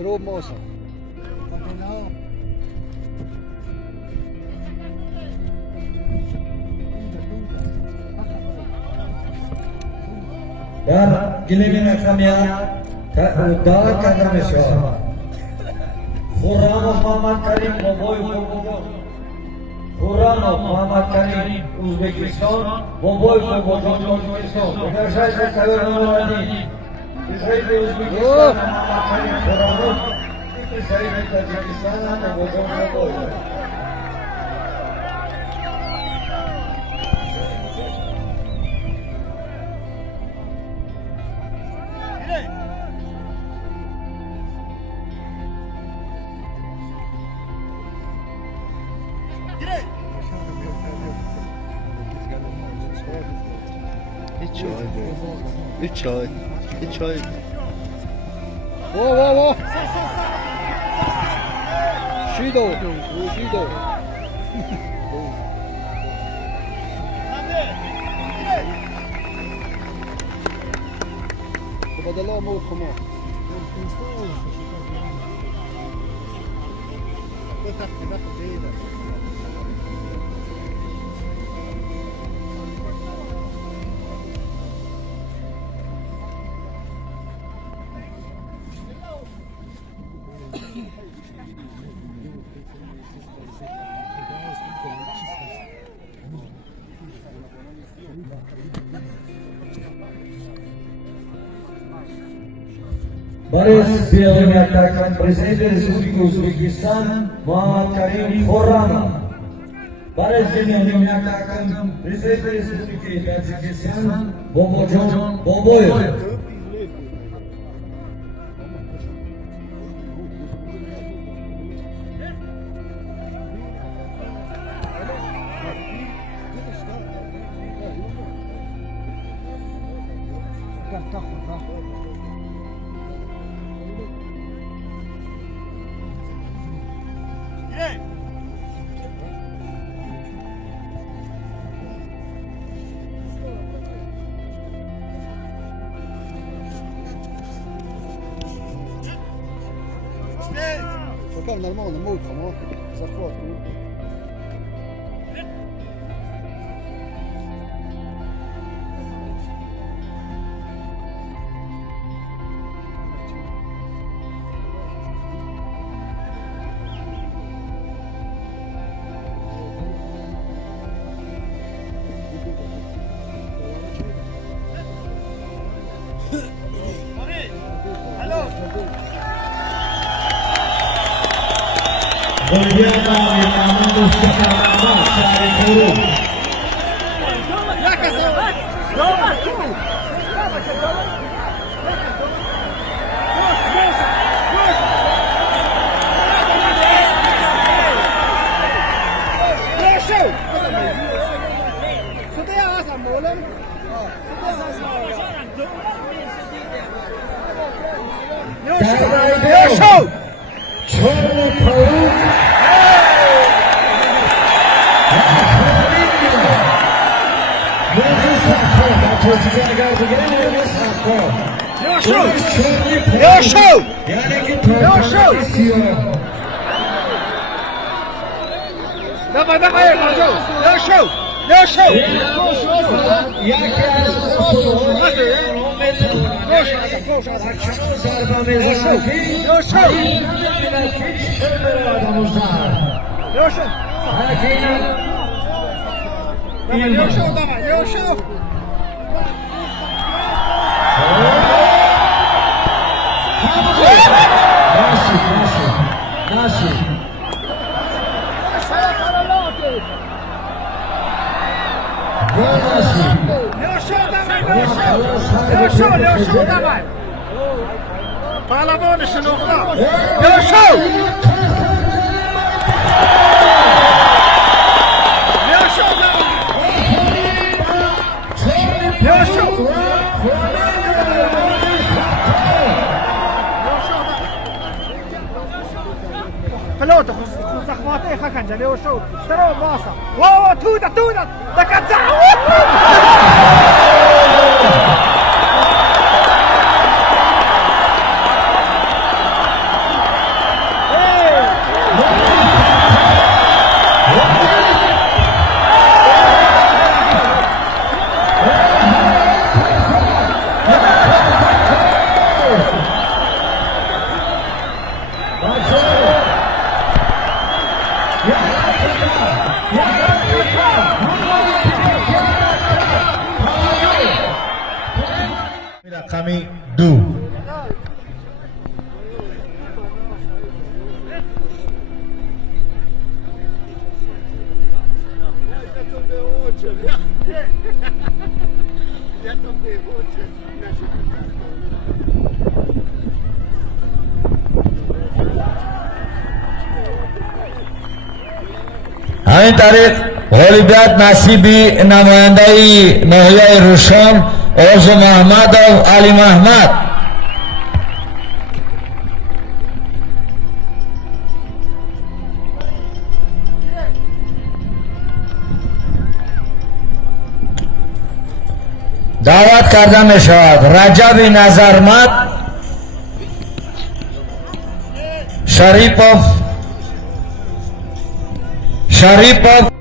سروب موسى در گلیمین خمیا تا کدام شو خوران محمد کریم بابای خوران محمد کریم ازبکستان بابای تاجیکستان در شهر کلانوانی شهر ازبکستان محمد کریم خوران شهر تاجیکستان بابای Hiç çay. واو شيدو بدل الله مو خمار Борис первыми атаками президента Республики Узбекистан Мухаммад Карим Хурранов. Борис первыми атаками президента Республики Таджикистан Бободжон Бобоев. وكان نورمال موت خمار زفوت Volviendo a Vietnam, Давай, Маржо! Лешо! Лешо, давай! Палавон еще нужна! Лешо! Pelota, захватай хаканджа, Лешо! Второго баса! О, туда! До конца! همین طریق غالبیت نصیبی نمایندهی ناحیه روشن آرزو محمد و علی محمد. دعوت کرده می شود رجب نظرمند، شریپوف